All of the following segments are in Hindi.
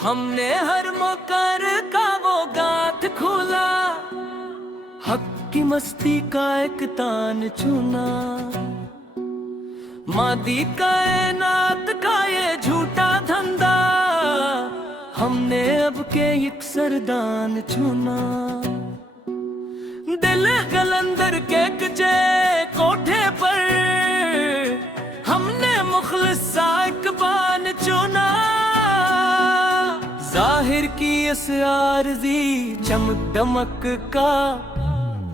हमने हर मकर का वो गाथ खोला, हक की मस्ती का एक तान चुना। मादी कायनात का ये झूठा धंधा, हमने अब के एक सरदान चुना। दिल गलंदर के कच्चे कोठे पर हमने मुखलिस सा एक बान चुना। जाहिर की इस आरज़ी चमक दमक का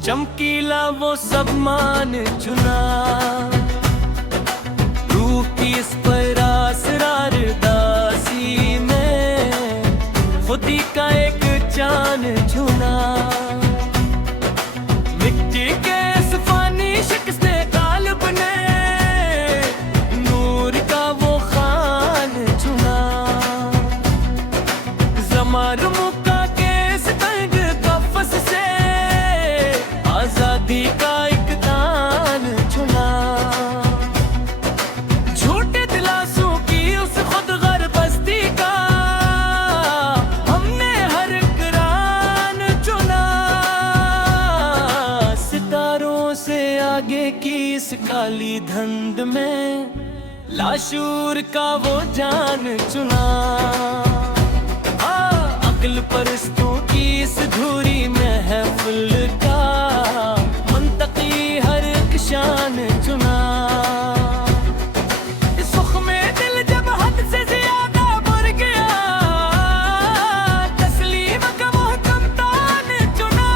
चमकीला वो सब मान चुना। रूह की इस पर असरार दासी में खुदी का एक चान चुना। मिट्टी के इस फानी शिकस्ते काल्ब ने नूर का वो खान चुना। ज़मारुमु का केस तंग कफ़स से आज़ादी का एक दान चुना। झूठे दिलासों की उस खुदगर बस्ती का हमने हर करान चुना। सितारों से आगे की इस काली धंध में लाशूर का वो जान चुना। अक्ल परस्तों की इस धूरी महफिल का मंतकी हर एक शान चुना। इस सुख में दिल जब हद से ज्यादा भर गया, तस्लीम का मोहकम तान चुना।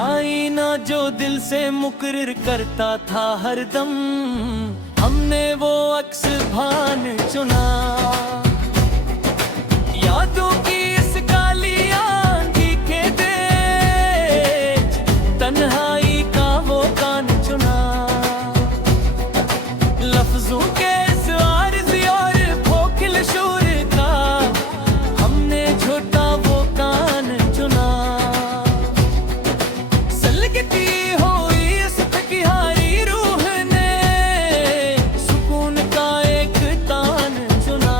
आईना जो दिल से मुकर्रर करता था हरदम, हमने वो अक्स भान चुना। यादों की इस काली आंधी के तेज तन्हाई का वो कान चुना। लफ्जों के इस आरज़ी और खोखिल शोर का हमने झूठा वो कान चुना। सलगती हुई इस थकिहारी रूह ने सुकून का एक तान चुना।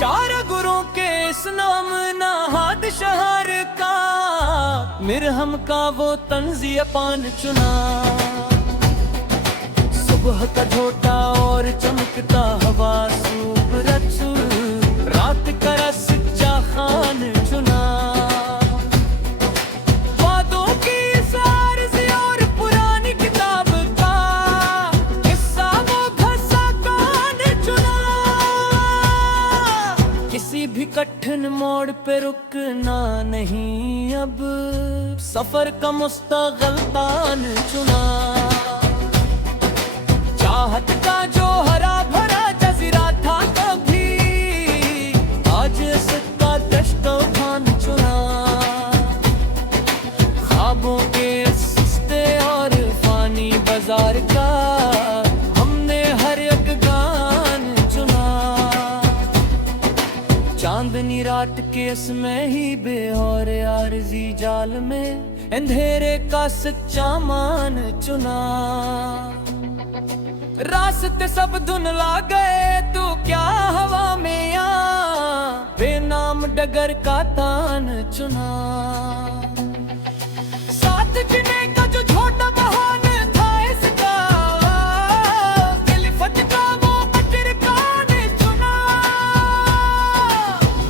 चार गुरों के इस नाम नहाद शहर का मिरहम का वो तंज़िया पान चुना। सुबह का झोटा और चमकता हवा सूरत, रात का रस खान चुना। वादों की इस आरज़ी और पुरानी किताब का किस्सा वो घसा कान चुना। किसी भी कठिन मोड़ पे रुकना नहीं अब, सफर का मुस्तक़िल तान चुना। चाहत का जो हरा भरा जज़ीरा था कभी, आज इसका दश्त खान चुना। ख्वाबों के सस्ते और फानी बाजार का हमने हर एक गान चुना। चांदनी रात के इसमें ही बेऔर आरज़ी जाल में अंधेरे का सच्चा मान चुना। रास्ते सब धुंधला गए तो क्या हवा में या बेनाम डगर का तान चुना। साथ जीने का जो छोटा बहान था इसका, खिलफत का वो बजर कान चुना।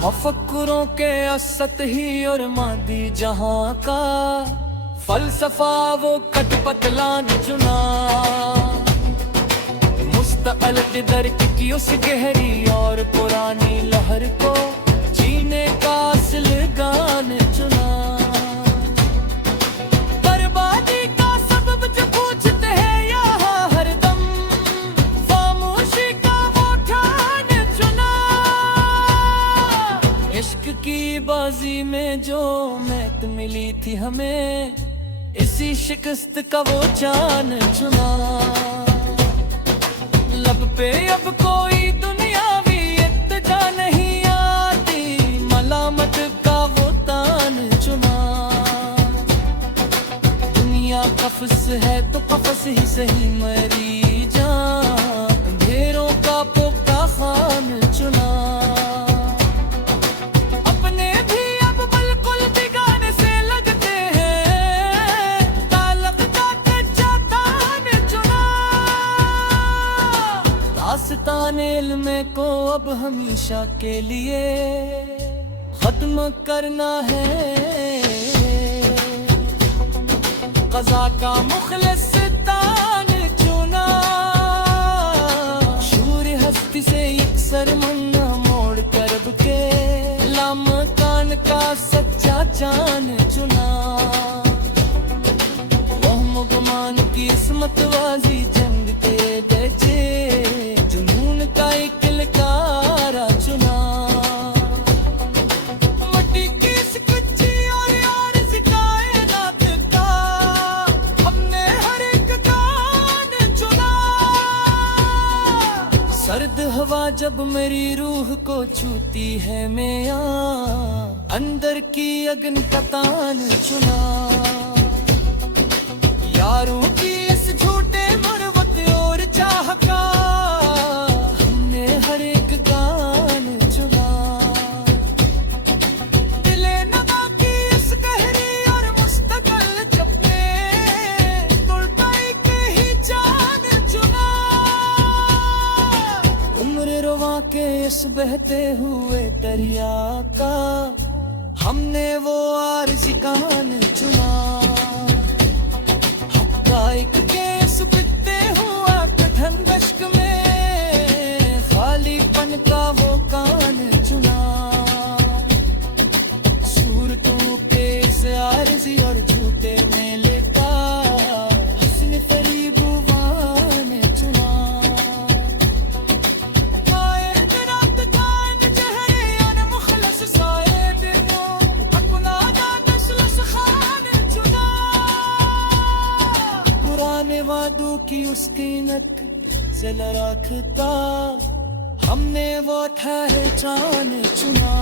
मफक्कुरों के असत ही और मादी जहां का फलसफा वो कटपतलान चुना। मुस्तक़िल दर्द की उस गहरी और पुरानी लहर को जीने का असल गान चुना। बर्बादी का सबब जो पूछते हैं यहाँ हरदम, खामोशी का वो ठान चुना। इश्क की बाजी में जो महक मिली थी हमें, इसी शिकस्त का वो जान चुना। लब पे अब कोई दुनियावी इत्तेजा नहीं आती, मलामत का वो तान चुना। दुनिया दुनिया कफस है तो कफस ही सही मरी जान, अंधेरों का पोका खान चुना। अपने भी अब बिल्कुल बिगाने से लगते हैं, ताल्लुक का कच्चा तान चुना। दास्ताने इल्म को अब हमेशा के लिए खत्म करना है। क़ज़ा का मुखलिस तान चुना, शूर हस्ती से यकसर मन मोड़ करब के लामकान का सच्चा जान चुना। वहम गुमान की इस्मत वाजी जंग के डचे, जुनून का एक लकारा चुना। सर्द हवा जब मेरी रूह को छूती है मैं अंदर की अग्नि का तान चुना। यारों की इस झूठे मरवत और चाह का हमने हर एक गान चुना। दिले नवा की इस गहरी और मुस्तकिल चपने तुलता एक ही जान चुना। उम्र रवा के इस बहते हुए दरिया का हमने वो आरज़ी कान चुना। हक़ाइक़ के इस बिकते हुआ कठिन दश्क में खालीपन का वो कान चुना। सूरतों के इस आरज़ी और झूठे मेले का हुस्न फरीबुवान चुना। वादों की उसकी नक जल रखता हमने वो ठहचान चुना।